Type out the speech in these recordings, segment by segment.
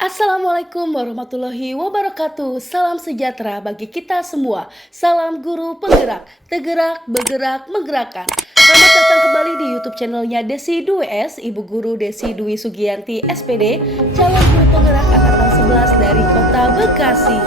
Assalamualaikum warahmatullahi wabarakatuh. Salam sejahtera bagi kita semua. Salam guru penggerak, tergerak, bergerak, menggerakkan. Selamat datang kembali di YouTube channelnya Desi Dwi S, Ibu Guru Desi Dwi Sugianti SPD, calon guru penggerak angkatan 11 dari Kota Bekasi.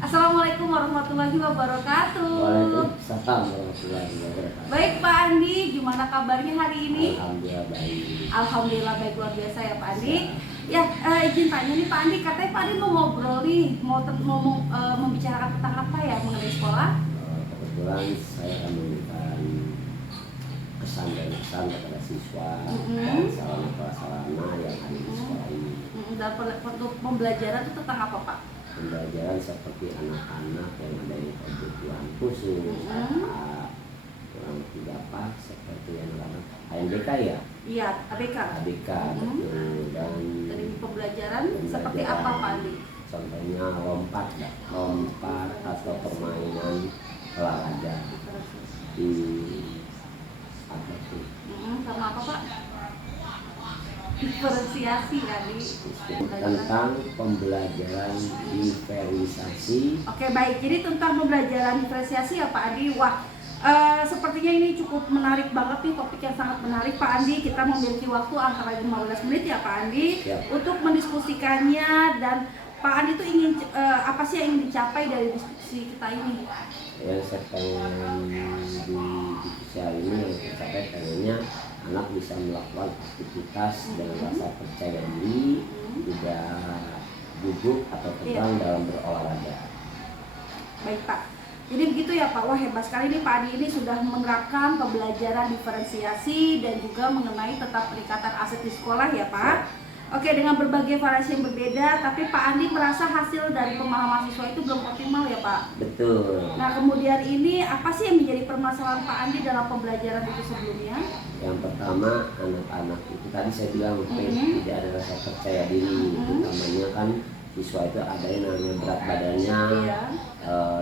Assalamualaikum warahmatullahi wabarakatuh. Waalaikumsalam warahmatullahi wabarakatuh. Baik Pak Andi, gimana kabarnya hari ini? Alhamdulillah baik. Alhamdulillah baik, luar biasa ya Pak Andi. Ya, izin tanya nih Pak Andi, katanya Pak Andi mau ngobrol nih, mau membicarakan tentang apa ya mengenai sekolah? Kebetulan saya akan memberikan kesan dan pesan kepada siswa dan sarana-prasarana yang ada di sekolah ini. Dan untuk pembelajaran itu tentang apa Pak? Pembelajaran seperti anak-anak yang ada kebutuhan khusus, kurang tidak apa seperti anak-anak AMDK ya? Iya, ABK. ABK betul. Dan pembelajaran seperti apa Pak Andi? Contohnya lompat atau permainan olahraga di apa tuh? Sama apa Pak? Diferensiasi tadi. Tentang pembelajaran diferensiasi. Oke baik, jadi tentang pembelajaran diferensiasi ya Pak Andi. Wah, sepertinya ini cukup menarik banget nih, topik yang sangat menarik Pak Andi. Kita memiliki waktu antara 15 menit ya Pak Andi untuk mendiskusikannya. Dan Pak Andi itu ingin apa sih yang ingin dicapai dari diskusi kita ini? Yang saya pengen di diskusi hari ini yang saya capai pengennya anak bisa melakukan aktivitas dengan rasa percaya diri, tidak gugup atau tegang dalam berolahraga. Baik Pak, jadi begitu ya Pak. Wah hebat sekali nih Pak Adi, ini sudah menerapkan pembelajaran diferensiasi dan juga mengenai tentang peningkatan aset di sekolah ya Pak. Oke, dengan berbagai variasi yang berbeda, tapi Pak Andi merasa hasil dari pemahaman siswa itu belum optimal ya Pak? Betul. Nah kemudian ini apa sih yang menjadi permasalahan Pak Andi dalam pembelajaran itu sebelumnya? Yang pertama, anak-anak itu tadi saya bilang tidak ada rasa percaya diri. Utamanya kan siswa itu ada yang namanya berat badannya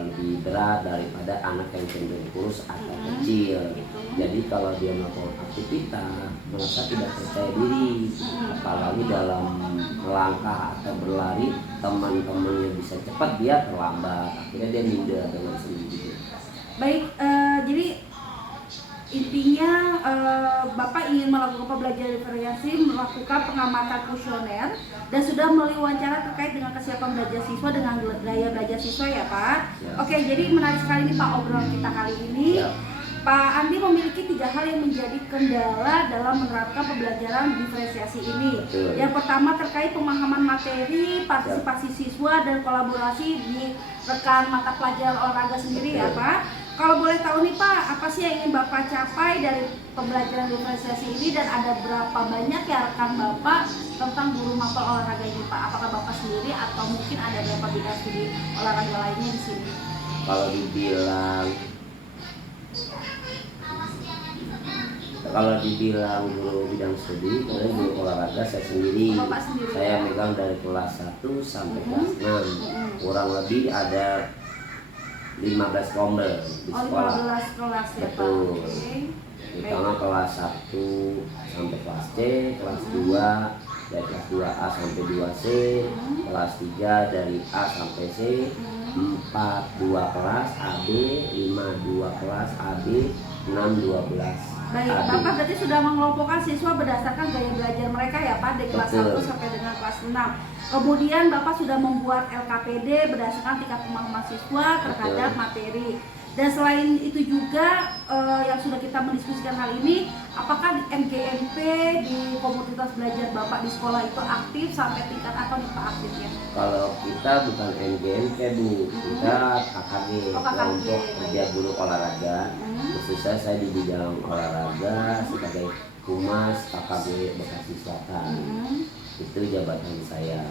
lebih berat daripada anak yang cenderung kurus atau kecil. Jadi kalau dia melakukan aktivitas merasa tidak percaya diri, apalagi dalam melangkah atau berlari teman-temannya bisa cepat, dia terlambat, akhirnya dia minder dengan sendiri. Baik, jadi intinya Bapak ingin melakukan pembelajaran diferensiasi, melakukan pengamatan kuesioner dan sudah melalui wawancara terkait dengan kesiapan belajar siswa dengan gaya belajar siswa ya Pak. Oke, jadi menarik sekali nih Pak obrolan kita kali ini. Pak Andi memiliki 3 hal yang menjadi kendala dalam menerapkan pembelajaran diferensiasi ini. Yang pertama terkait pemahaman materi, partisipasi siswa dan kolaborasi di rekan mata pelajaran olahraga sendiri ya Pak. Kalau boleh tahu nih Pak, apa sih yang ingin Bapak capai dari pembelajaran diferensiasi ini dan ada berapa banyak ya rekan Bapak tentang guru mapel olahraga ini Pak? Apakah Bapak sendiri atau mungkin ada berapa bidang studi olahraga lainnya di sini? Kalau dibilang guru bidang studi, kemudian guru olahraga saya sendiri. Saya megang dari kelas 1 sampai kelas 6. Kurang lebih ada 15 rombel di sekolah. 15 kelas ya Pak. Betul. Pertama kelas 1 sampai kelas C, kelas 2 dari kelas 2A sampai 2C, kelas 3 dari A sampai C, 4 2 kelas AB, 5 2 kelas AB, 6 12. Baik, Bapak berarti sudah mengelompokkan siswa berdasarkan gaya belajar mereka ya Pak, dari kelas 1 sampai dengan kelas 6. Kemudian Bapak sudah membuat LKPD berdasarkan tingkat pemahaman siswa terhadap materi. Dan selain itu juga yang sudah kita mendiskusikan kali ini, apakah MGMP di komunitas belajar Bapak di sekolah itu aktif sampai tingkat apa nih Pak aktifnya? Kalau kita bukan MGMP Bu, kita KKG, kelompok kerja guru olahraga. Khususnya saya di bidang olahraga sebagai humas KKG Bekasi Selatan. Itu jabatan saya.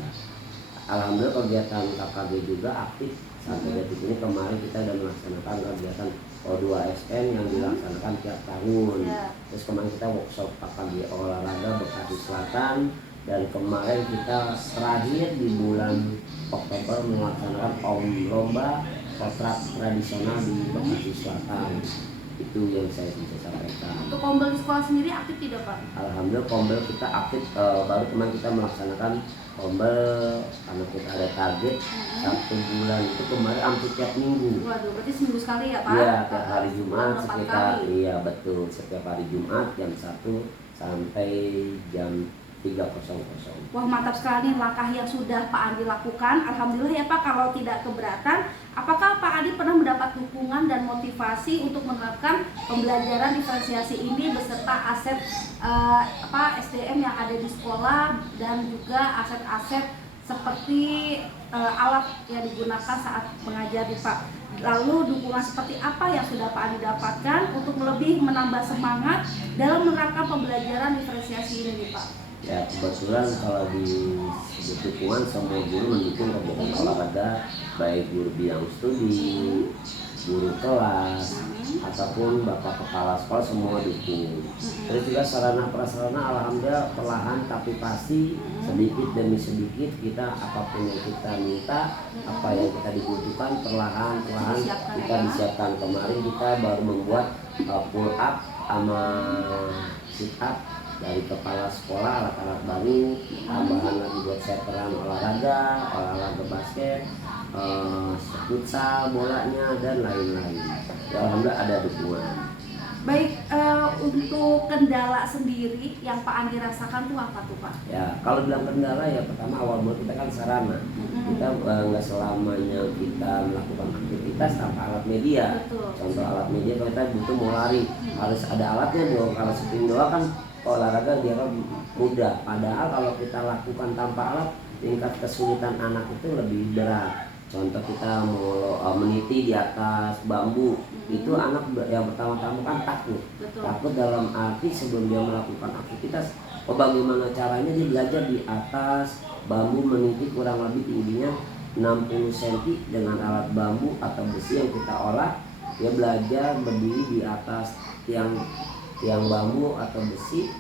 Alhamdulillah kegiatan KKG juga aktif sampai detik ini. Kemarin kita sudah melaksanakan kegiatan O2SN yang dilaksanakan tiap tahun. Ya. Terus kemarin kita workshop pagi olahraga Bekasi Selatan, dan kemarin kita terakhir di bulan Oktober melaksanakan lomba potrat tradisional di Bekasi Selatan. Itu yang saya bisa sampaikan. Untuk Kombel di sekolah sendiri aktif tidak Pak? Alhamdulillah Kombel kita aktif, baru kemarin kita melaksanakan Kombel karena kita ada target 1 bulan, itu kemarin hampir tiap minggu. Waduh, berarti seminggu sekali ya Pak? Iya, tiap hari Jumat Selama 4 sekitar, kali. iya betul, setiap hari Jumat jam 1 sampai jam 3.00. Wah mantap sekali nih langkah yang sudah Pak Andi lakukan. Alhamdulillah ya Pak, kalau tidak keberatan, apakah Pak Andi pernah mendapat dukungan dan motivasi untuk menerapkan pembelajaran diferensiasi ini beserta aset SDM yang ada di sekolah dan juga aset-aset seperti alat yang digunakan saat mengajar di Pak? Lalu dukungan seperti apa yang sudah Pak Andi dapatkan untuk lebih menambah semangat dalam menerapkan pembelajaran diferensiasi ini nih Pak? Ya kebetulan kalau di dukungan semua guru mendukung kegiatan olahraga, baik guru bidang studi, guru kelas, ataupun bapak kepala sekolah semua dukung. Terus juga sarana prasarana alhamdulillah perlahan tapi pasti, sedikit demi sedikit kita apapun yang kita minta, apa yang kita dibutuhkan perlahan kita disiapkan. Kemarin kita baru membuat pull up sama sit up dari kepala sekolah, alat-alat baru, tambahan lagi buat veteran olahraga basket, futsal, bolanya, dan lain-lain. Ya, alhamdulillah ada dukungan. Baik, untuk kendala sendiri yang Pak Andi rasakan tuh apa tuh Pak? Ya, kalau bilang kendala ya pertama awal mula kita kan sarana. Kita nggak selamanya kita melakukan aktivitas tanpa alat media. Betul. Contoh alat media kalau kita butuh mau lari, harus ada alatnya dong. Kalau spin doang kan olahraga dia kan mudah. Padahal kalau kita lakukan tanpa alat, tingkat kesulitan anak itu lebih berat. Contoh kita mau meniti di atas bambu, itu anak yang pertama-tama kan takut. Betul. Takut dalam arti sebelum dia melakukan aktivitas, bagaimana caranya dia belajar di atas bambu meniti kurang lebih tingginya 60 cm dengan alat bambu atau besi yang kita olah. Dia belajar berdiri di atas tiang bambu atau besi.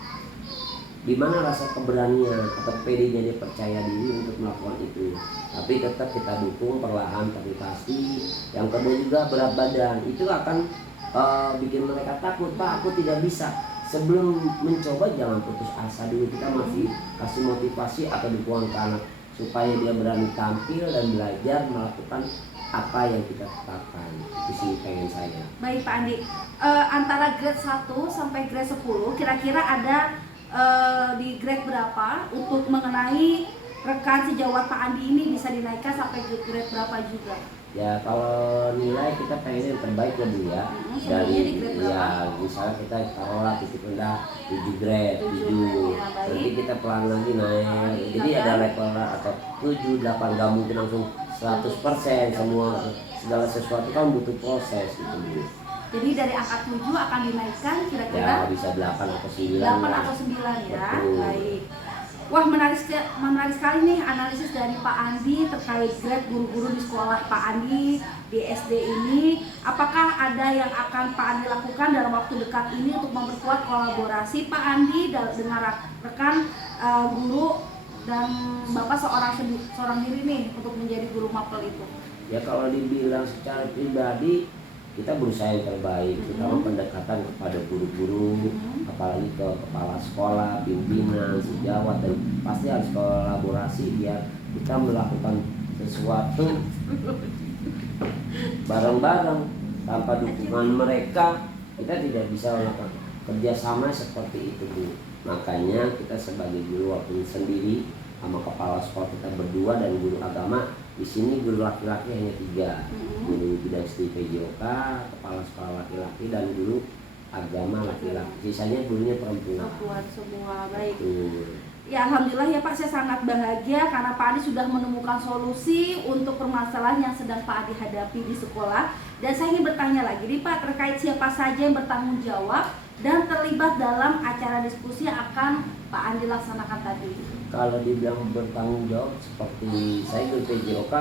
Di mana rasa keberanian atau pedenya dia percaya diri untuk melakukan itu. Tapi tetap kita dukung perlahan tapi pasti. Yang kedua juga berat badan, itu akan bikin mereka takut, Pak aku tidak bisa. Sebelum mencoba jangan putus asa dulu, kita masih kasih motivasi atau dukungan ke anak supaya dia berani tampil dan belajar melakukan apa yang kita tetapkan. Itu sih pengen saya. Baik Pak Andi, antara grade 1 sampai grade 10 kira-kira ada di grade berapa untuk mengenai rekan sejawat Pak Andi ini bisa dinaikkan sampai ke grade berapa juga? Ya kalau nilai kita pengen yang terbaik ya Bu ya. Dari di grade berapa? ya misalnya kita taruhlah titik rendah 7 grade 7. Ya, baik. Nanti kita pelan lagi naik. Jadi ada level atau 7, 8, gak mungkin langsung 100% semua, segala sesuatu kan butuh proses gitu Bu. Jadi dari angka 7 akan dinaikkan kira-kira? Ya bisa 8 atau 9. 8 atau 9 ya. Betul. Baik. Wah menarik sekali nih analisis dari Pak Andi terkait grade guru-guru di sekolah Pak Andi di SD ini. Apakah ada yang akan Pak Andi lakukan dalam waktu dekat ini untuk memperkuat kolaborasi Pak Andi dengan rekan guru dan Bapak seorang diri nih untuk menjadi guru mapel itu? Ya kalau dibilang secara pribadi kita berusaha yang terbaik, terutama pendekatan kepada guru-guru, apalagi ke kepala sekolah, pimpinan, sejawat, dan pasti harus kolaborasi biar kita melakukan sesuatu bareng-bareng. Tanpa dukungan mereka kita tidak bisa melakukan kerjasama seperti itu Bu. Makanya kita sebagai guru waktu sendiri sama kepala sekolah kita berdua dan guru agama. Di sini guru laki-laki hanya 3, guru bidang studi PJOK, kepala sekolah laki-laki, dan guru agama laki-laki. Sisanya gurunya perempuan. Perempuan semua, baik. Betul. Ya alhamdulillah ya Pak, saya sangat bahagia karena Pak Andi sudah menemukan solusi untuk permasalahan yang sedang Pak Andi hadapi di sekolah. Dan saya ingin bertanya lagi nih Pak, terkait siapa saja yang bertanggung jawab dan terlibat dalam acara diskusi yang akan Pak Andi laksanakan tadi. Kalau dibilang bertanggung jawab seperti saya guru PJOK,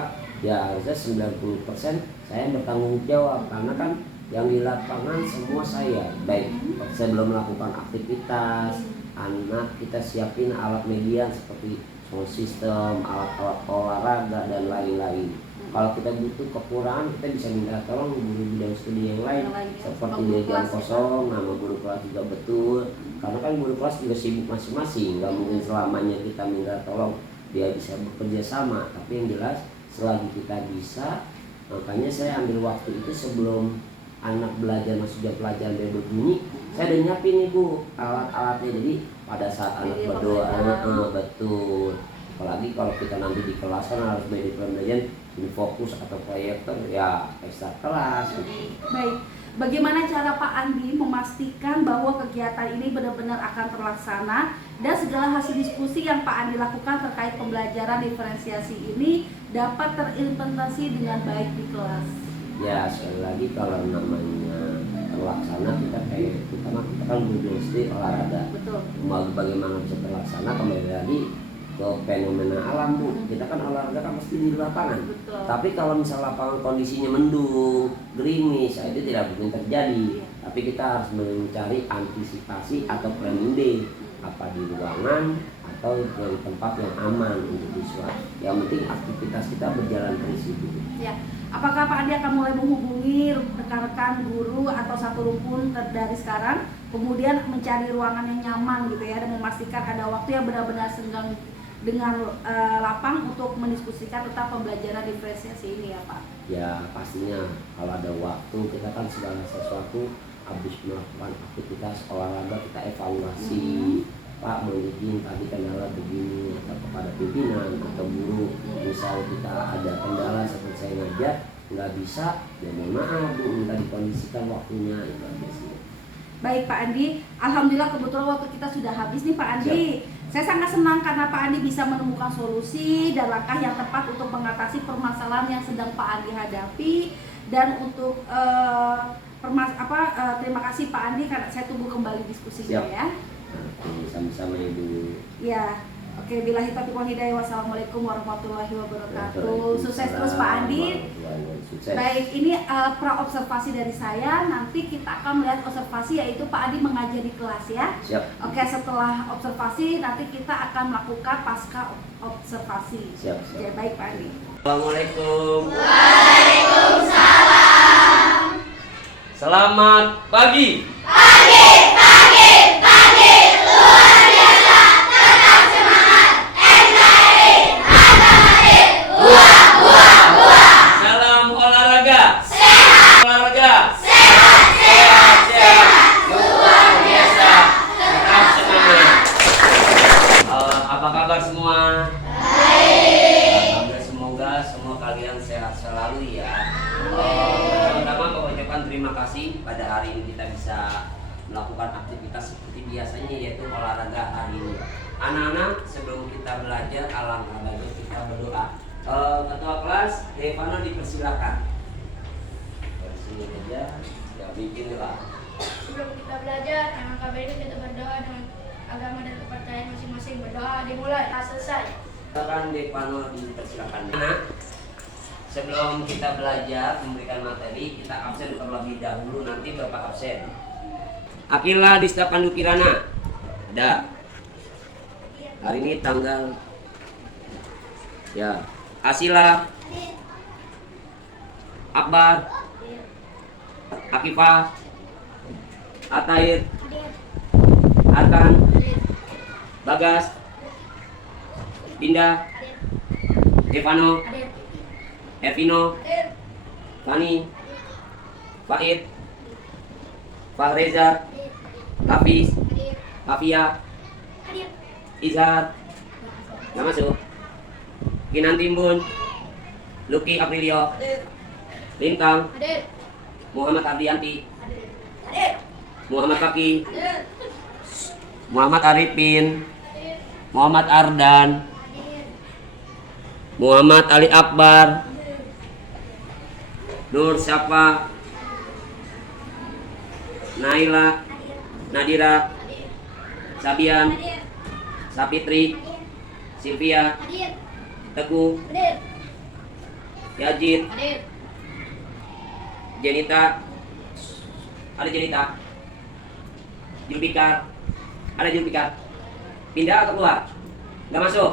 ya harusnya 90% saya bertanggung jawab karena kan Yang di lapangan semua saya, baik sebelum melakukan aktivitas, anak kita siapin alat media seperti sound system, alat-alat olahraga dan lain-lain. Kalau kita butuh kekurangan, kita bisa minta tolong guru bidang studi yang lain seperti di jam kosong, nama guru kelas juga betul. Karena kan guru kelas juga sibuk masing-masing, nggak mungkin selamanya kita minta tolong dia bisa bekerja sama. Tapi yang jelas selagi kita bisa, makanya saya ambil waktu itu sebelum anak belajar masuk jam pelajaran dia berbunyi, saya udah nyiapin nih Bu alat-alatnya. Jadi pada saat anak berdoa, betul. Apalagi kalau kita nanti di kelas kan harus belajar ini fokus atau proyektor ya ekstra kelas. Baik, bagaimana cara Pak Andi memastikan bahwa kegiatan ini benar-benar akan terlaksana dan segala hasil diskusi yang Pak Andi lakukan terkait pembelajaran diferensiasi ini dapat terimplementasi dengan baik di kelas? Ya sekali lagi kalau namanya terlaksana kita kan guru SD olahraga. Betul. Bagaimana bisa terlaksana kembali lagi ke fenomena alam Bu. Kita kan olahraga kan pasti di lapangan. Betul. Tapi kalau misal lapangan kondisinya mendung, gerimis, itu tidak mungkin terjadi. Tapi kita harus mencari antisipasi atau planning B, apa di ruangan atau di tempat yang aman untuk siswa. Yang penting aktivitas kita berjalan terisi dulu. Ya. Apakah Pak Andi akan mulai menghubungi rekan-rekan guru atau satu rumpun dari sekarang, kemudian mencari ruangan yang nyaman gitu ya, dan memastikan ada waktu yang benar-benar senggang dengan lapang untuk mendiskusikan tentang pembelajaran diferensiasi ini ya Pak? Ya pastinya kalau ada waktu kita kan segala sesuatu habis melakukan aktivitas olahraga kita evaluasi. Pak mau izin tadi kendala begini atau kepada pimpinan atau guru, misal kita ada kendala seperti saya ngajar nggak bisa, ya mohon maaf Bu, minta dikondisikan waktunya itu aja sih. Baik Pak Andi, alhamdulillah kebetulan waktu kita sudah habis nih Pak Andi. Siap. Saya sangat senang karena Pak Andi bisa menemukan solusi dan langkah yang tepat untuk mengatasi permasalahan yang sedang Pak Andi hadapi. Dan untuk terima kasih Pak Andi karena saya tunggu kembali diskusinya. Siap. Ya. Sama-sama Ibu. Ya, oke. Billahi taufiq wal hidayah. Wassalamualaikum warahmatullahi wabarakatuh. Sukses terus Pak Andi. Sukses. Baik, ini pra observasi dari saya. Nanti kita akan melihat observasi, yaitu Pak Andi mengajar di kelas ya. Siap. Oke, setelah observasi nanti kita akan melakukan pasca observasi. Siap. Oke, baik Pak Andi. Assalamualaikum. Waalaikumsalam. Selamat pagi. Luar biasa, tetap semangat. NKRI, matahari, buah. Salam olahraga. Sehat, Olahraga. sehat. Luar biasa. Tetap semangat. Apa kabar semua? Baik. Semoga semua kalian sehat selalu ya. Pertama mengucapkan terima kasih pada hari ini kita bisa melakukan aktivitas seperti biasanya, yaitu olahraga hari ini. Anak-anak, sebelum kita belajar alangkah baiknya kita berdoa. Ketua kelas Devano dipersilakan. Dari sini aja, ya bikin lah. Sebelum kita belajar, alangkah baiknya kita berdoa dengan agama dan kepercayaan masing-masing. Berdoa dimulai, tak selesai. Silakan Devano dipersilakan. Anak, sebelum kita belajar memberikan materi, kita absen terlebih dahulu, nanti Bapak absen. Akila Dista Pandu Kirana. Ada. Hari ini tanggal ya. Asila. Akbar. Akifah. Atair. Arkan. Bagas. Dinda. Devano. Evino. Fani. Fahid. Fahreza. Hafiz. Hafia. Izhar. Nggak masuk. Kinan Timbun. Lucky Aprilio. Lintang. Muhammad Ardianti. Muhammad Paki. Muhammad Arifin. Muhammad Ardan. Muhammad Ali Akbar. Nur Syafa. Naila. Nadira. Sabian. Sapitri. Sylvia. Teguh. Yajid. Jenita. Ada Jelita. Julfikar. Ada Julfikar. Pindah atau keluar? Nggak masuk.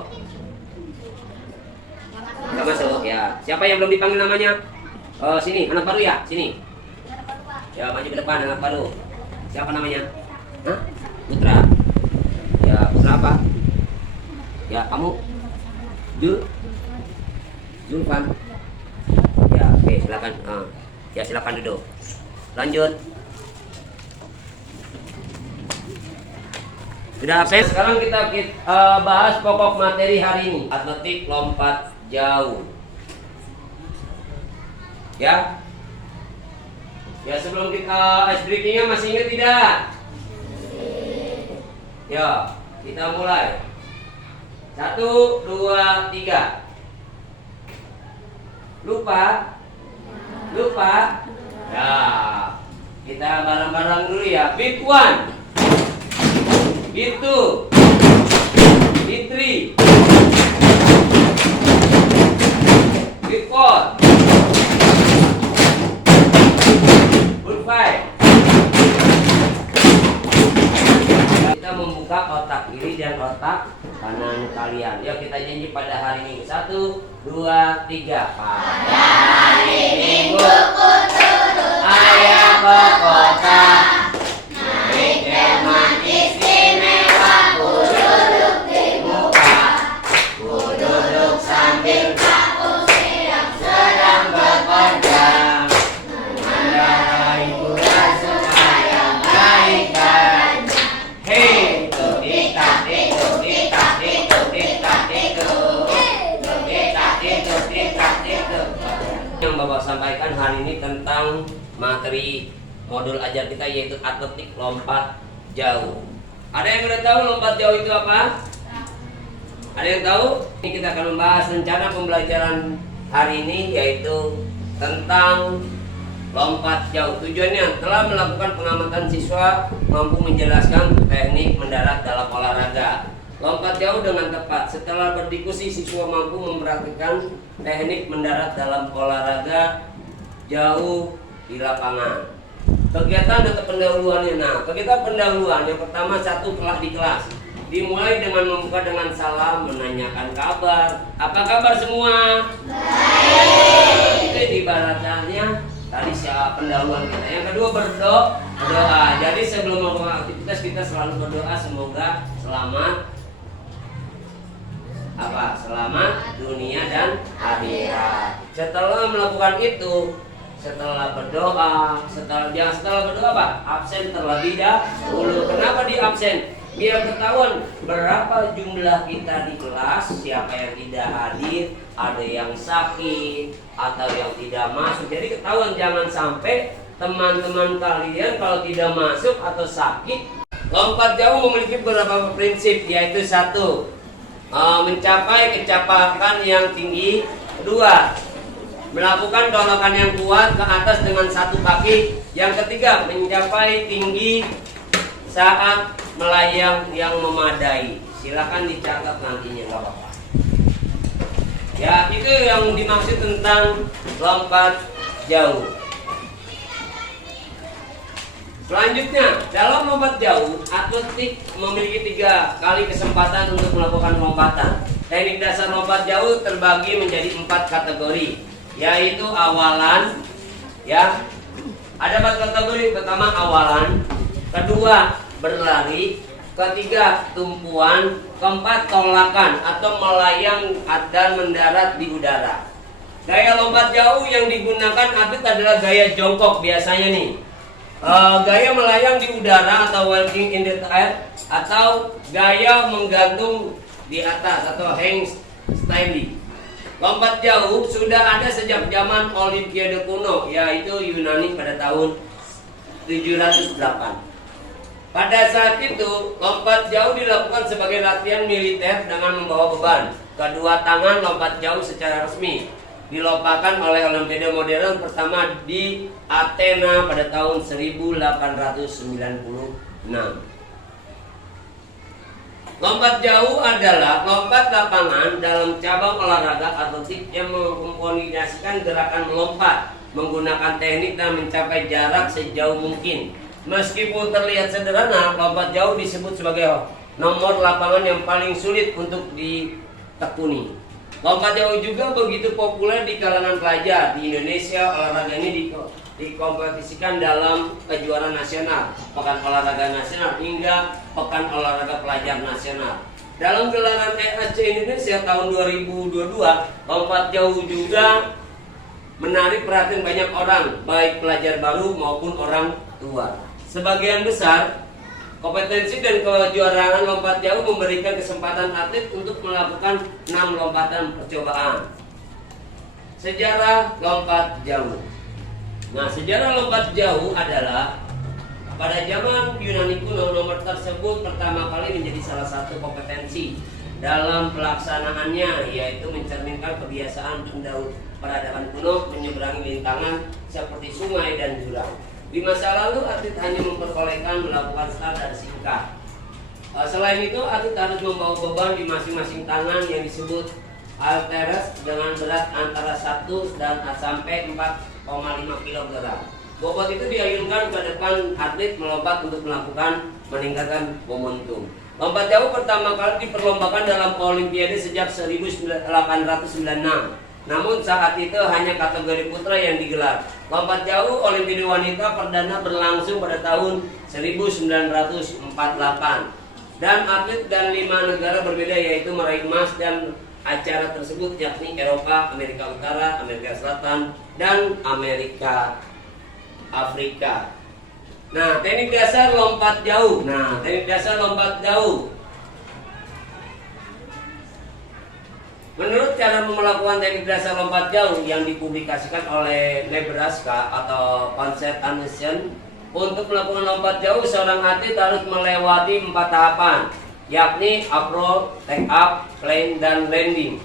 Nggak masuk ya. Siapa yang belum dipanggil namanya? Sini, anak baru ya? Sini. Ya, maju ke depan anak baru. Siapa namanya? Hah? Putra. Ya, Putra apa? Ya, kamu? Zulfan. Ya, oke, silakan. Ya, silakan duduk. Lanjut. Sudah absen? Sekarang kita bahas pokok materi hari ini. Atletik lompat jauh. Ya. Ya, sebelum kita ice breaking-nya masih ingat tidak? Ya, kita mulai. 1, 2, 3. Lupa? Lupa? Ya. Kita bareng-bareng dulu ya. Beat 1. Beat 2. Beat 3. Beat 4. Beat 5. Kita membuka otak kiri dan otak kanan kalian. Yuk kita janji pada hari Minggu. 1, 2, 3. Pada hari Minggu ku turut ayah ke kota, naik delman istimewa, ku duduk di muka, ku duduk sambil kapus yang sedang bekerja, mengendarai kuda supaya baik dan hey, tuh-tik-tak, tik-tuh-tik-tak, tik-tuh-tik-tak, tik-tuh-tik-tak, tik-tuh-tik-tak, tik-tuh. Yang Bapak sampaikan hari ini tentang materi modul ajar kita yaitu atletik lompat jauh. Ada yang udah tahu lompat jauh itu apa? Ada yang tahu? Ini kita akan membahas rencana pembelajaran hari ini yaitu tentang lompat jauh. Tujuannya telah melakukan pengamatan siswa mampu menjelaskan teknik mendarat dalam olahraga. Lompat jauh dengan tepat. Setelah berdiskusi, siswa mampu mempraktikkan teknik mendarat dalam olahraga jauh di lapangan. Kegiatan atau pendahuluannya. Nah, kegiatan pendahuluan yang pertama telah di kelas. Dimulai dengan membuka dengan salam, menanyakan kabar. Apa kabar semua? Baik. Itu ibaratnya tadi siapa pendahuluan kita. Yang kedua berdoa. Jadi sebelum melakukan aktivitas kita selalu berdoa semoga selamat selamat dunia dan akhirat. Setelah melakukan itu, setelah berdoa apa? Absen terlebih dahulu. Kenapa di absen? Biar ketahuan berapa jumlah kita di kelas, siapa yang tidak hadir, ada yang sakit atau yang tidak masuk. Jadi ketahuan, jangan sampai teman-teman kalian kalau tidak masuk atau sakit. Lompat jauh memiliki beberapa prinsip, yaitu 1. Mencapai kecepatan yang tinggi. 2. Melakukan dorongan yang kuat ke atas dengan satu kaki. Yang ketiga, mencapai tinggi saat melayang yang memadai. Silakan dicatat nantinya, nggak apa-apa. Ya, itu yang dimaksud tentang lompat jauh. Selanjutnya, dalam lompat jauh, atletik memiliki 3 kali kesempatan untuk melakukan lompatan. Teknik dasar lompat jauh terbagi menjadi 4 kategori, yaitu awalan, ya. Ada 4 kategori. Pertama awalan, kedua berlari, ketiga tumpuan, keempat tolakan atau melayang dan mendarat di udara. Gaya lompat jauh yang digunakan atlet adalah gaya jongkok biasanya nih. Gaya melayang di udara atau walking in the air, atau gaya menggantung di atas atau hang standing. Lompat jauh sudah ada sejak zaman Olimpiade kuno, yaitu Yunani pada tahun 708. Pada saat itu, lompat jauh dilakukan sebagai latihan militer dengan membawa beban. Kedua tangan lompat jauh secara resmi dilompatkan oleh Olimpiade modern pertama di Athena pada tahun 1896. Lompat jauh adalah lompat lapangan dalam cabang olahraga atletik yang mengkombinasikan gerakan melompat menggunakan teknik dan mencapai jarak sejauh mungkin. Meskipun terlihat sederhana, lompat jauh disebut sebagai nomor lapangan yang paling sulit untuk ditekuni. Lompat jauh juga begitu populer di kalangan pelajar. Di Indonesia, olahraga ini dikompetisikan dalam kejuaraan nasional, pekan olahraga nasional, hingga pekan olahraga pelajar nasional. Dalam gelaran ESC Indonesia tahun 2022, lompat jauh juga menarik perhatian banyak orang, baik pelajar baru maupun orang tua. Sebagian besar kompetensi dan kejuaraan lompat jauh memberikan kesempatan atlet untuk melakukan 6 lompatan percobaan. Sejarah lompat jauh. Nah, sejarah lompat jauh adalah pada zaman Yunani kuno, nomor tersebut pertama kali menjadi salah satu kompetensi dalam pelaksanaannya, yaitu mencerminkan kebiasaan pendahulu peradaban kuno menyeberangi rintangan seperti sungai dan jurang. Di masa lalu, atlet hanya memperbolehkan melakukan start dan singkat. Selain itu, atlet harus membawa beban di masing-masing tangan yang disebut halteres dengan berat antara 1 dan sampai 4,5 kg. Bobot itu diayunkan ke depan atlet melompat untuk meningkatkan momentum. Lompat jauh pertama kali diperlombakan dalam Olimpiade sejak 1896. Namun saat itu hanya kategori putra yang digelar. Lompat jauh Olimpiade wanita perdana berlangsung pada tahun 1948. Dan atlet dan 5 negara berbeda yaitu meraih emas dan acara tersebut, yakni Eropa, Amerika Utara, Amerika Selatan, dan Amerika Afrika. Nah, teknik dasar lompat jauh. Menurut cara melakukan teknik dasar lompat jauh yang dipublikasikan oleh Nebraska atau Concept Anderson, untuk melakukan lompat jauh seorang atlet harus melewati 4 tahapan, yakni approach, take up, climb, dan landing.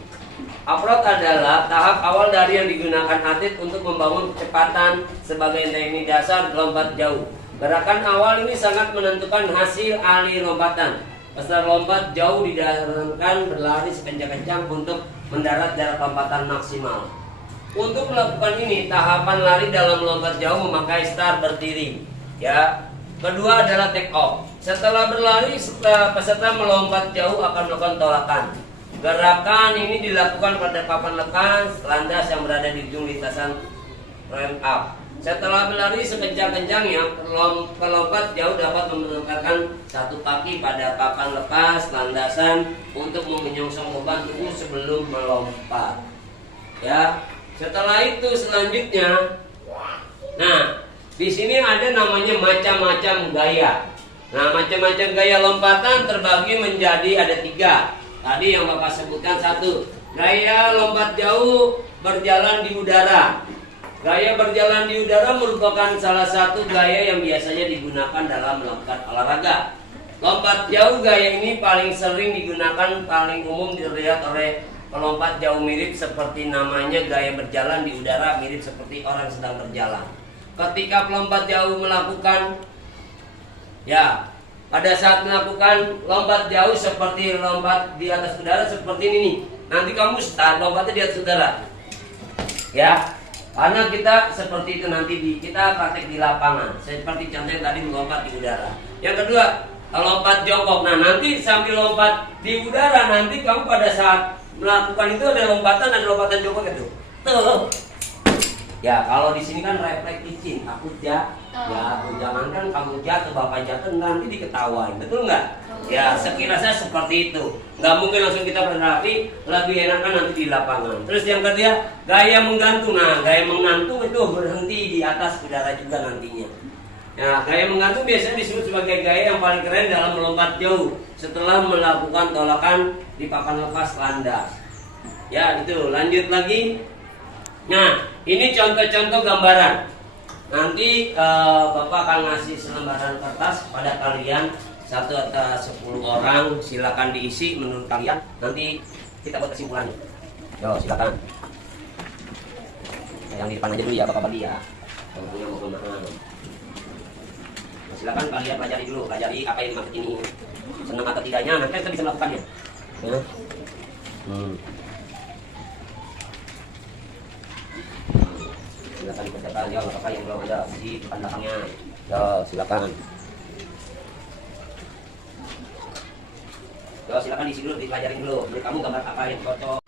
Approach adalah tahap awal dari yang digunakan atlet untuk membangun kecepatan sebagai teknik dasar lompat jauh. Gerakan awal ini sangat menentukan hasil alih lompatan. Peserta lompat jauh disarankan berlari sekencang-kencang untuk mendarat jarak lompatan maksimal. Untuk melakukan ini, tahapan lari dalam lompat jauh memakai start berdiri. Ya. Kedua adalah take off. Setelah berlari, peserta melompat jauh akan melakukan tolakan. Gerakan ini dilakukan pada papan lepas landas yang berada di ujung lintasan ramp up. Setelah berlari sekencang-kencangnya, pelompat jauh dapat menempatkan satu kaki pada papan lepas landasan untuk menyongsong beban tubuh sebelum melompat. Ya, setelah itu selanjutnya, nah di sini ada namanya macam-macam gaya. Nah, macam-macam gaya lompatan terbagi menjadi ada 3. Tadi yang Bapak sebutkan 1, gaya lompat jauh berjalan di udara. Gaya berjalan di udara merupakan salah satu gaya yang biasanya digunakan dalam melakukan olahraga. Lompat jauh gaya ini paling sering digunakan, paling umum dilihat oleh pelompat jauh, mirip seperti namanya, gaya berjalan di udara, mirip seperti orang sedang berjalan. Ketika pelompat jauh melakukan, ya, pada saat melakukan lompat jauh seperti lompat di atas udara seperti ini nih. Nanti kamu start lompatnya di atas udara. Ya. Karena kita seperti itu nanti kita praktek di lapangan. Seperti contoh yang tadi melompat di udara. Yang kedua, lompat jongkok. Nah, nanti sambil lompat di udara, nanti kamu pada saat melakukan itu ada lompatan jongkok itu. Tuh. Ya, kalau di sini kan refleks licin, takut ya, jangankan kamu jatuh, bapak jatuh nanti diketawain, betul nggak? Ya, sekiranya seperti itu, nggak mungkin langsung kita berlari, lebih enak kan nanti di lapangan. Terus yang ketiga, gaya menggantung. Nah, gaya menggantung itu berhenti di atas udara juga nantinya. Nah, gaya menggantung biasanya disebut sebagai gaya yang paling keren dalam melompat jauh setelah melakukan tolakan di papan lepas landas. Ya, itu. Lanjut lagi. Nah, ini contoh-contoh gambaran. Nanti Bapak akan ngasih selembaran kertas pada kalian 1 atau 10 orang. Silakan diisi menurut kalian. Nanti kita buat kesimpulannya. Yo, silakan. Yang di depan aja dulu ya, Bapak bagi ya. Kalau punya mau kemana? Nah, silakan kalian pelajari dulu, pelajari apa yang dimaksud ini. Senang atau tidaknya, nanti kita bisa melakukannya. Ya. silakan dikerjakan. Ya, nggak apa-apa yang belum ada di depan belakangnya. Ya, silakan. Ya, silakan diisi dulu, dipelajarin dulu. Menurut kamu gambar apa yang cocok?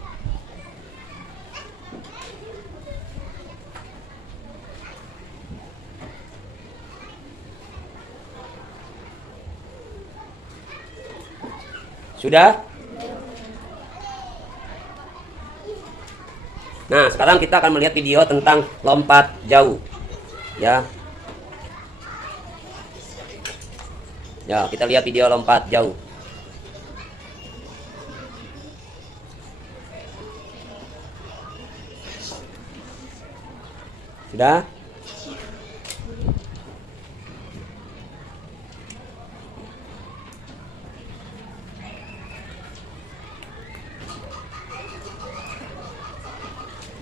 Sudah? Nah, sekarang kita akan melihat video tentang lompat jauh. Ya. Ya, kita lihat video lompat jauh. Sudah?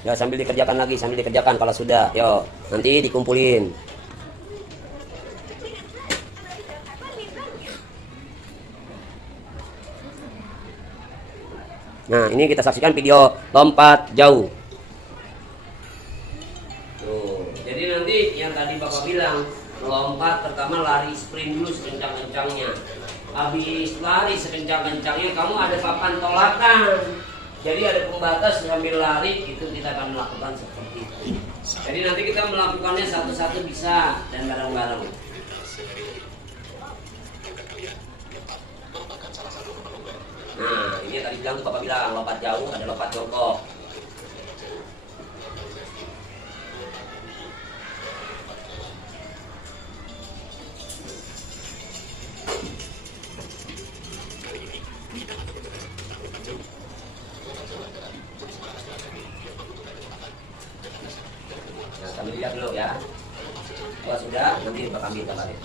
Ya, sambil dikerjakan kalau sudah. Yo, nanti dikumpulin. Nah, ini kita saksikan video lompat jauh. Tuh, jadi nanti yang tadi Bapak bilang, melompat pertama lari sprint dulu sekencang-kencangnya. Habis lari sekencang-kencangnya kamu ada papan tolakan. Jadi ada pembatas sambil lari, itu kita akan melakukan seperti itu. Jadi nanti kita melakukannya satu-satu bisa dan bareng-bareng. Nah, ini tadi bilang tuh Bapak bilang lompat jauh, ada lompat jongkok. Nah, kami lihat dulu ya. Kalau sudah, nanti Bapak ambil gambarnya.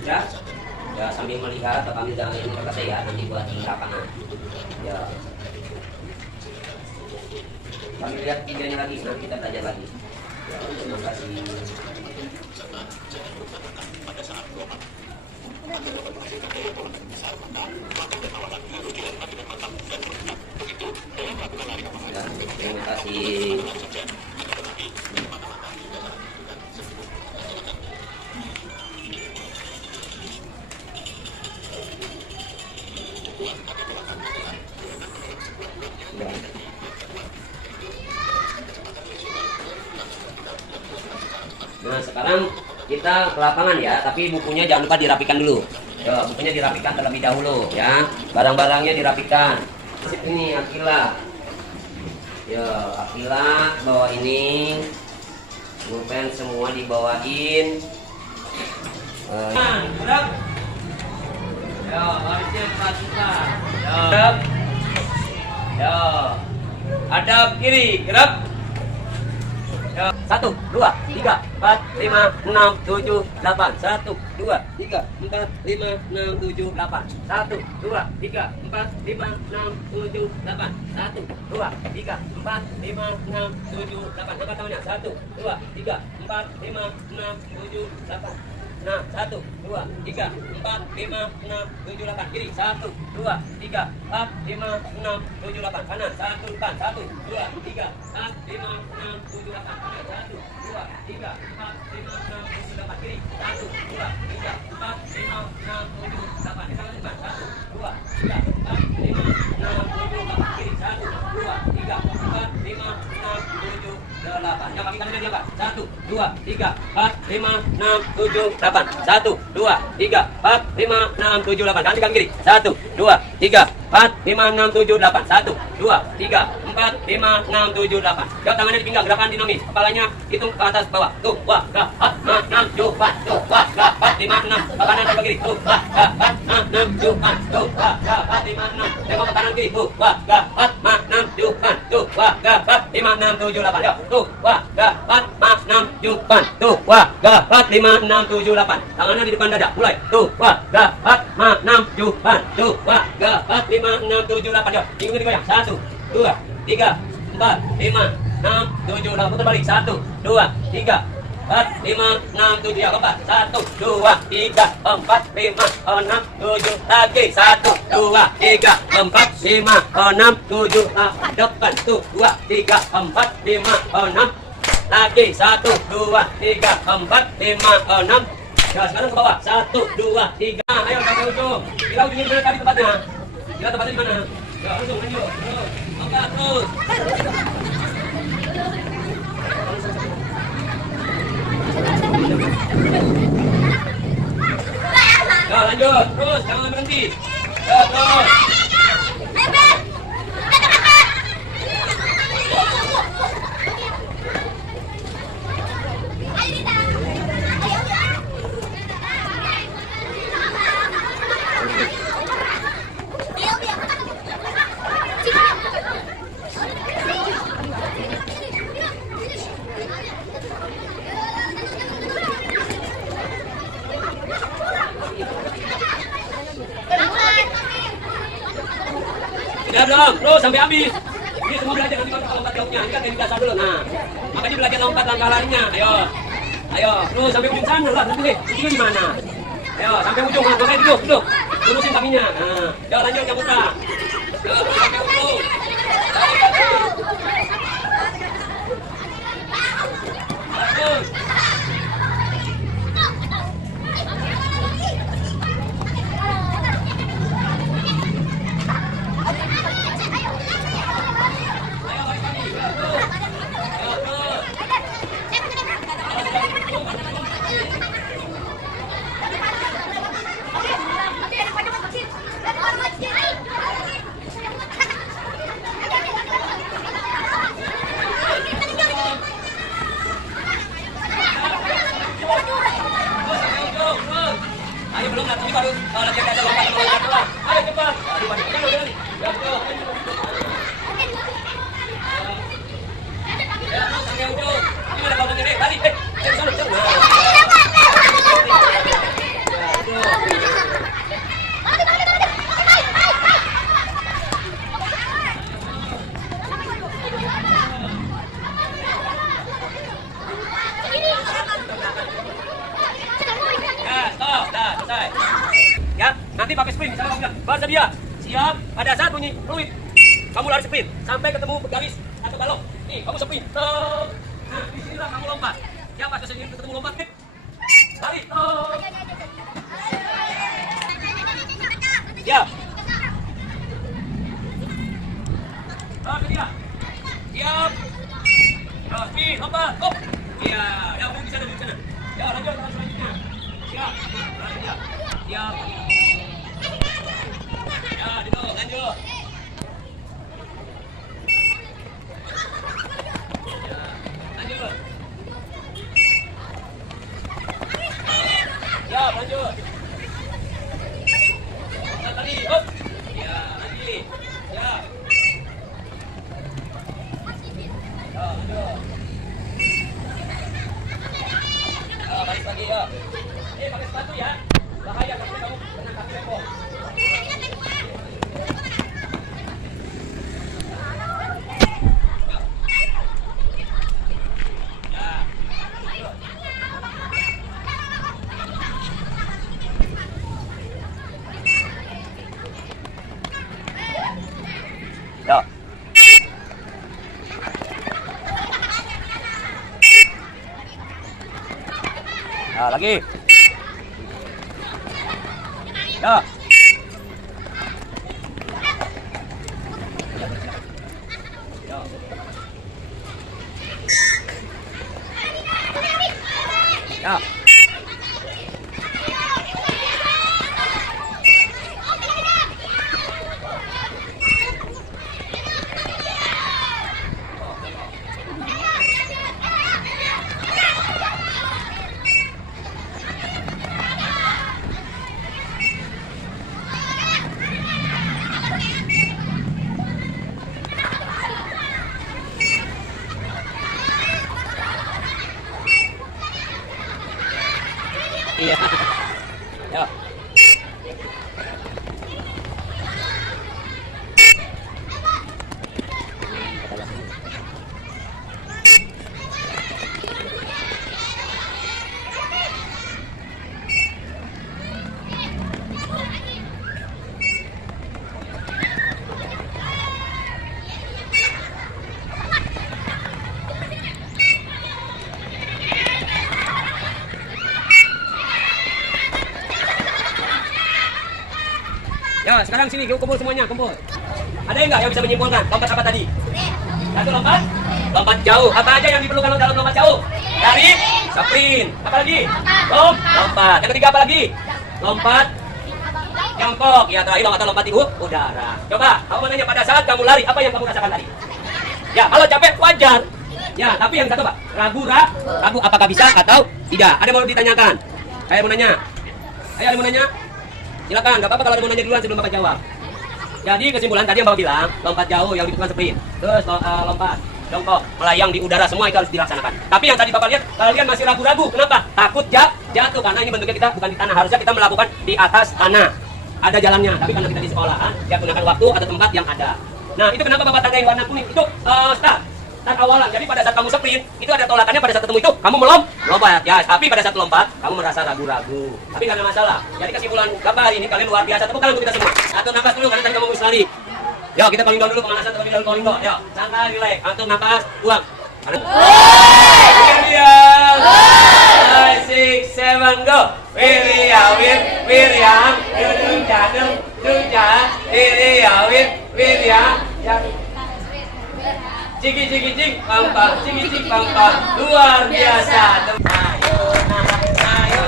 Ya, ya sambil melihat, kami jangan ini kata saya nanti buat di lapangan. Ya, kami lihat videonya lagi, nanti kita belajar lagi. Ya, terima kasih. Ya, terima kasih. Nah, sekarang kita ke lapangan ya, tapi bukunya jangan lupa dirapikan dulu. Ya, bukunya dirapikan terlebih dahulu ya. Barang-barangnya dirapikan. Ini Akila. Ya, Akila bawa ini. Pulpen semua dibawain. Gerak. Ya, barisnya 4 juta. Ya. Gerak. Ya. Hadap kiri, gerak. Ya. 1, 2, 3, 4, 5, 6, 7, 8. 1, 2, 3, 4, 5, 6, 7, 8. 1, 2, 3, 4, 5, 6, 7, 8. 1, 2, 3, 4, 5, 6, 7, 8. Angkat tangannya. 1, 2, 3, 4, 5, 6, 7, 8. Nah, 1, 2, 3, 4, 5, 6, 7, 8. Kiri, 1, 2, 3, 4, 5, 6, 7, 8. Kanan, 1, depan. 1, 2, 3, 4, 5, 6, 7, 8. Kanan, 1, 2, 3, 4, 5, 6, 7, 8. Kiri, 1, 2, 3, 4, 5, 6, 7, 8. Di kanan depan. 1, 2, 3, 4, 5, 6, 7, 8. Kiri, 1, 2, 3, 4, 5, 6, 7, 8. Yang kaki kanannya dia, Pak. 1, 2, 3, 4, 5, 6, 7, 8. 1, 2, 3, 4, 5, 6, 7, 8. Ganti kaki kiri. 1, 2, 3, 4, 5, 6, 7, 8. 1, 2, 3, 4, 5, 6, 7, 8. Jauh tangannya di pinggang, gerakan dinamis. Kepalanya hitung ke atas bawah. Tuh, wah, ga, 4, 6, 7, 8. Tuh, wah, ga, 4, 5, 6. Ke kanan ke kiri. Tuh, wah, ga, 4, 6, 7, 8. Tuh, wah, ga, 4, 5, 6. Tengok ke kanan kiri. Tuh, wah, ga, 4, 6, 7, 8. Tuh, wah, ga, 4, 5, 6, 7, 8. Yuk, tuh, wah, ga, 4, 6, 7, 8. Tuh, wah, ga, 4, 5, 6, 7, 8. Tangannya di depan dada. Mulai. Tuh, wah, ga, 4, 6, 7, 8. Tuh, wah, ga, 4, 5, 6, 7, 8. Yuk, pinggul digoyang. 1, 2, 3, 4, 5, 6, 7, 8. Putar balik. 1, 2, 3, 4, 5, 6, 7. Ya, keempat. 1, 2, 3, 4, 5, 6, 7. Lagi. 1, 2, 3, 4, 5, 6, 7. Depan. Tuh, 2, 3, 4, 5, 6. Lagi. 1, 2, 3, 4, 5, 6. Ya, sekarang ke bawah. 1, 2, 3. Ayo, sampai ujung. Kita ujungin mana tadi tempatnya? Kita tempatnya di mana? Ya, ujung, lanjut. Angkat terus. Ya, lanjut. Terus, jangan berhenti. Ya, terus. Ya dong, terus sampai habis. Ini semua belajar nanti baru lompat jauhnya. Ini kan dari dasar dulu. Nah, makanya belajar lompat langkah larinya. Ayo, ayo, terus sampai ujung sana lah. Nanti ujungnya di mana? Ayo, sampai ujung. Nah, makanya duduk. Lurusin kakinya. Nah, ayo lanjut yang buka. Ayo, terus sampai ujung. Terus. Ayo belum nanti baru latihan kata lompat. Ayo cepat. Aduh, jangan berani. Ya, betul. Ya, sampai ujung. Ini ada balon gede. Tadi, sana, sana. Ya, nanti pakai sprint. Bersedia. Siap. Pada saat bunyi fluid, kamu lari sprint sampai ketemu garis atau balok. Nih, kamu sprint. Nah, disinilah kamu lompat. Ya, pas ketemu lompat, lari. Siap. Bersedia. Siap. Sprint, lompat. Hop. Iya, ya, kamu bisa dari sana. Ya, lanjut ke selanjutnya. Siap. Bersedia. Siap. Ya, Dino, lanjut. Ya, lanjut. Ya, lanjut. Lagi. Ya. Ya. Iya. Ya. Ya, sekarang sini kumpul semuanya, kumpul. Ada yang nggak yang bisa menyimpulkan lompat apa tadi? Satu lompat, lompat jauh. Apa aja yang diperlukan dalam lompat jauh? Dari sprint. Apa lagi? Lompat. Yang ketiga apa lagi? Lompat jongkok. Ya terakhir lompat di udara. Coba, kamu mau nanya pada saat kamu lari, apa yang kamu rasakan tadi? Ya, kalau capek wajar. Ya, tapi yang satu Pak, ragu apakah bisa atau tidak? Ada yang mau ditanyakan? Saya mau nanya. Ayo, ada yang mau nanya? Silakan, nggak apa-apa kalau ada mau nanya duluan sebelum Bapak jawab. Jadi kesimpulan tadi yang Bapak bilang, lompat jauh yang dibutuhkan sprint, terus lompat jongkok, melayang di udara, semua itu harus dilaksanakan. Tapi yang tadi Bapak lihat, kalian masih ragu-ragu. Kenapa? Takut jatuh, karena ini bentuknya kita bukan di tanah. Harusnya kita melakukan di atas tanah. Ada jalannya, tapi karena kita di sekolahan, ya gunakan waktu atau tempat yang ada. Nah, itu kenapa Bapak tandain warna kuning? Itu start awalan. Jadi pada saat kamu sprint, itu ada tolakannya. Pada saat ketemu itu, kamu melompat. Ya, tapi pada saat lompat, kamu merasa ragu-ragu. Tapi nggak ada masalah. Jadi kesimpulan Bapak hari ini, kalian luar biasa. Tepuk tangan untuk kita semua. Atur nafas dulu, karena tadi kamu harus lari. Yo, kita paling down dulu pemanasan, terlebih dahulu calling down. Yo, santai, relax. Atur nafas, buang. 5, 6, 7, go. Wirya, Dunja, Wirya, Ciki, pampa, luar biasa. Ayo,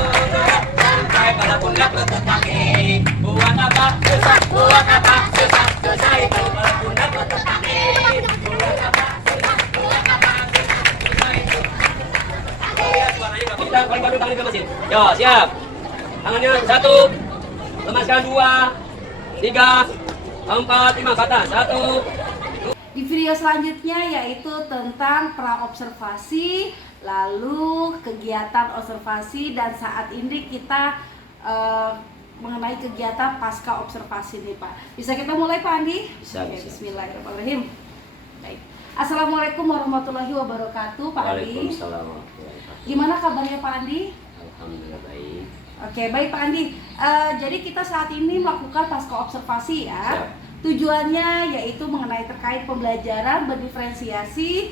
sampai pada pundak lutut kaki. Buat apa susah itu pada pundak lutut kaki. Buat apa susah itu. Lihat suaranya nggak kita paling baru tangan ke mesin. Yo, siap. Tangannya 1, lemaskan 2, 3, 4, 5 ke atas. 1. Di video selanjutnya yaitu tentang praobservasi, lalu kegiatan observasi, dan saat ini kita mengenai kegiatan pasca observasi nih Pak. Bisa kita mulai Pak Andi? Bisa. Bismillahirrahmanirrahim. Baik. Assalamualaikum warahmatullahi wabarakatuh Pak Andi. Waalaikumsalam warahmatullahi wabarakatuh. Gimana kabarnya Pak Andi? Alhamdulillah baik. Oke, baik Pak Andi. Jadi kita saat ini melakukan pasca observasi ya. Siap. Tujuannya yaitu mengenai terkait pembelajaran berdiferensiasi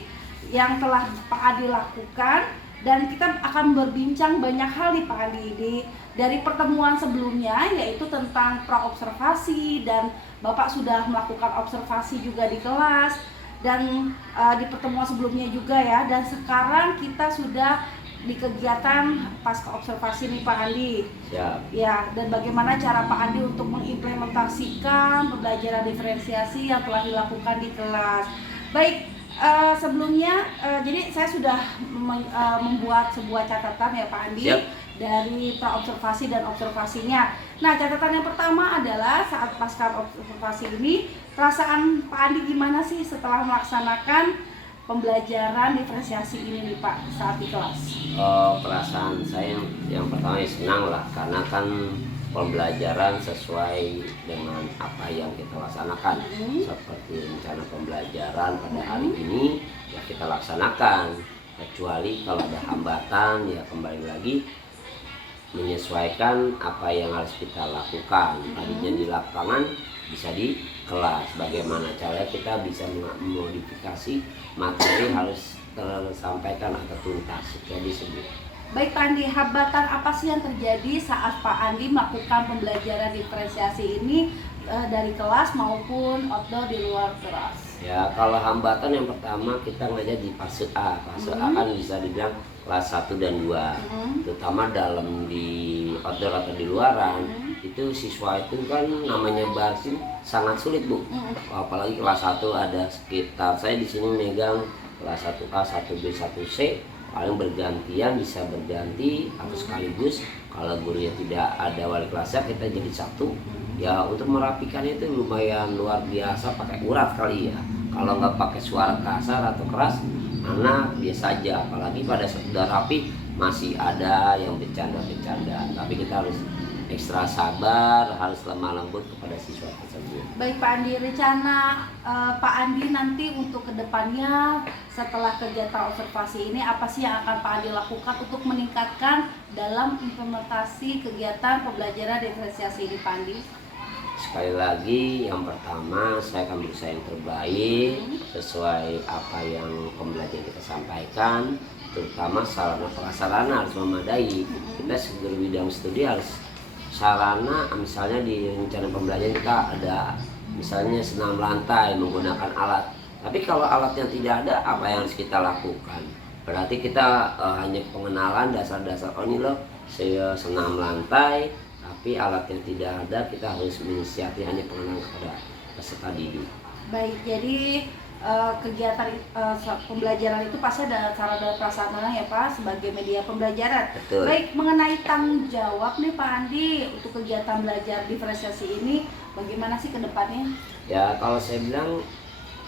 yang telah Pak Adi lakukan, dan kita akan berbincang banyak hal nih Pak Adi dari pertemuan sebelumnya, yaitu tentang praobservasi, dan Bapak sudah melakukan observasi juga di kelas dan di pertemuan sebelumnya juga ya, dan sekarang kita sudah di kegiatan pasca observasi nih Pak Andi. Siap. Ya, dan bagaimana cara Pak Andi untuk mengimplementasikan pembelajaran diferensiasi yang telah dilakukan di kelas. Baik, sebelumnya jadi saya sudah membuat sebuah catatan ya Pak Andi. Siap. Dari praobservasi dan observasinya. Nah, catatan yang pertama adalah saat pasca observasi ini, perasaan Pak Andi gimana sih setelah melaksanakan pembelajaran diferensiasi ini nih Pak saat di kelas? Perasaan saya yang pertama ya senang lah, karena kan pembelajaran sesuai dengan apa yang kita laksanakan. Seperti rencana pembelajaran pada hari ini ya kita laksanakan, kecuali kalau ada hambatan ya kembali lagi menyesuaikan apa yang harus kita lakukan. Tadinya di lapangan bisa di kelas. Bagaimana caranya kita bisa memodifikasi materi harus tersampaikan atau tuntas, jadi disebut Baik Pak Andi, hambatan apa sih yang terjadi saat Pak Andi melakukan pembelajaran diferensiasi ini dari kelas maupun outdoor di luar kelas? Ya, kalau hambatan yang pertama kita ngajar di fase A. Fase A kan bisa dibilang kelas 1 dan 2. Terutama dalam di outdoor atau di luaran, itu siswa itu kan namanya baris sangat sulit, Bu. Apalagi kelas 1 ada sekitar, saya di sini megang kelas 1A, 1B, 1C, paling bergantian, bisa berganti atau sekaligus. Kalau gurunya tidak ada wali kelasnya, kita jadi satu. Ya, untuk merapikan itu lumayan luar biasa, pakai urat kali ya. Kalau nggak pakai suara kasar atau keras, anak biasa aja. Apalagi pada saat sudah rapi masih ada yang bercanda-bercanda. Tapi kita harus ekstra sabar, harus lemah lembut kepada siswa tersebut. Baik Pak Andi, rencana Pak Andi nanti untuk kedepannya setelah kegiatan observasi ini apa sih yang akan Pak Andi lakukan untuk meningkatkan dalam implementasi kegiatan pembelajaran diferensiasi ini Pak Andi? Sekali lagi, yang pertama saya akan berusaha yang terbaik sesuai apa yang pembelajaran kita sampaikan, terutama sarana prasarana harus memadai. Kita sebagai bidang studi harus sarana, misalnya di rencana pembelajaran kita ada misalnya senam lantai menggunakan alat. Tapi kalau alatnya tidak ada, apa yang harus kita lakukan? Berarti kita hanya pengenalan dasar-dasar, oh ini loh saya senam lantai, tapi alatnya tidak ada, kita harus menyiasati hanya pengenalan kepada peserta didik. Baik, jadi kegiatan pembelajaran itu pasti ada cara dan prasarana ya Pak sebagai media pembelajaran. Betul. Baik, mengenai tanggung jawab nih Pak Andi untuk kegiatan belajar diferensiasi ini bagaimana sih ke depannya? Ya, kalau saya bilang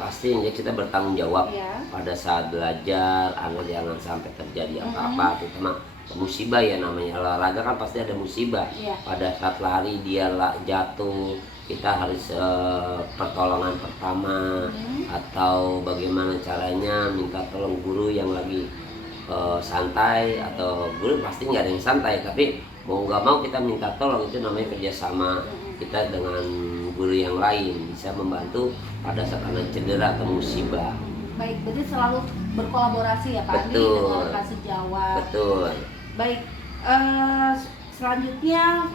pasti ya kita bertanggung jawab Ya. pada saat belajar, anak jangan sampai terjadi apa-apa, terutama musibah ya, namanya olahraga kan pasti ada musibah. Iya. Pada saat lari dia jatuh, kita harus pertolongan pertama atau bagaimana caranya minta tolong guru yang lagi santai, atau guru pasti nggak ada yang santai, tapi mau nggak mau kita minta tolong, itu namanya kerjasama kita dengan guru yang lain, bisa membantu pada saat anak cedera atau musibah. Baik, berarti selalu berkolaborasi ya Pak Andi Betul. dengan kasih jawab. Betul. Baik, selanjutnya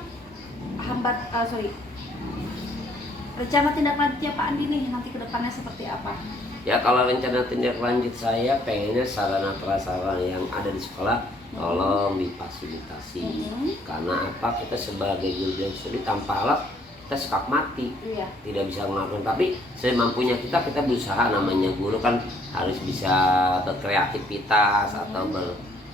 rencana tindak lanjutnya Pak Andi nih nanti ke depannya seperti apa? Ya, kalau rencana tindak lanjut saya pengennya sarana prasarana yang ada di sekolah tolong difasilitasi. Karena apa, kita sebagai guru dan studi tanpa alat kita sekap mati. Iya. Tidak bisa melakukan, tapi semampunya kita berusaha, namanya guru kan harus bisa berkreativitas atau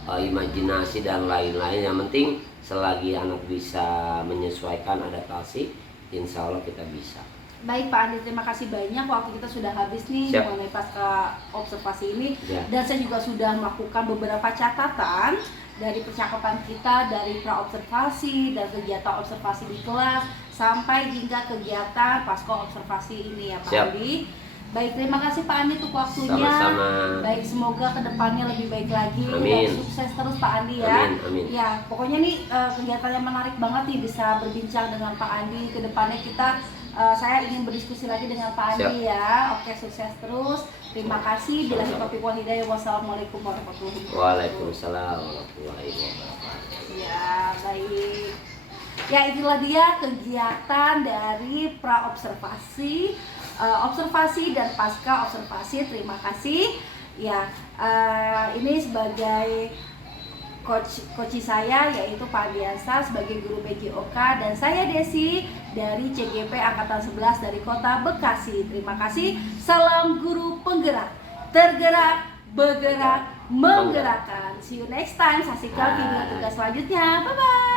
berimajinasi dan lain-lain. Yang penting selagi anak bisa menyesuaikan adaptasi, insya Allah kita bisa. Baik Pak Andi, terima kasih banyak, waktu kita sudah habis nih Siap. mengenai pasca observasi ini. Ya. Dan saya juga sudah melakukan beberapa catatan dari percakapan kita dari pra-observasi dan kegiatan observasi di kelas sampai hingga kegiatan pasca observasi ini ya Pak Siap. Andi. Baik, terima kasih Pak Andi untuk waktunya. Sama-sama. Baik, semoga kedepannya lebih baik lagi. Amin. Dan sukses terus Pak Andi ya. Amin, amin. Ya, pokoknya nih kegiatan yang menarik banget nih bisa berbincang dengan Pak Andi. Kedepannya saya ingin berdiskusi lagi dengan Pak Andi ya. Oke, sukses terus. Terima kasih. Bila taufiq wal hidayah. Wassalamualaikum warahmatullahi wabarakatuh. Waalaikumsalam warahmatullahi wabarakatuh. Ya, baik. Ya, itulah dia kegiatan dari pra-observasi, observasi dan pasca observasi. Terima kasih. Ya, ini sebagai coach saya yaitu Pak Biasa sebagai guru BJOK, dan saya Desi dari CGP Angkatan 11 dari Kota Bekasi. Terima kasih. Salam guru penggerak, tergerak, bergerak, menggerakkan. See you next time. Saksikan video tugas selanjutnya. Bye bye.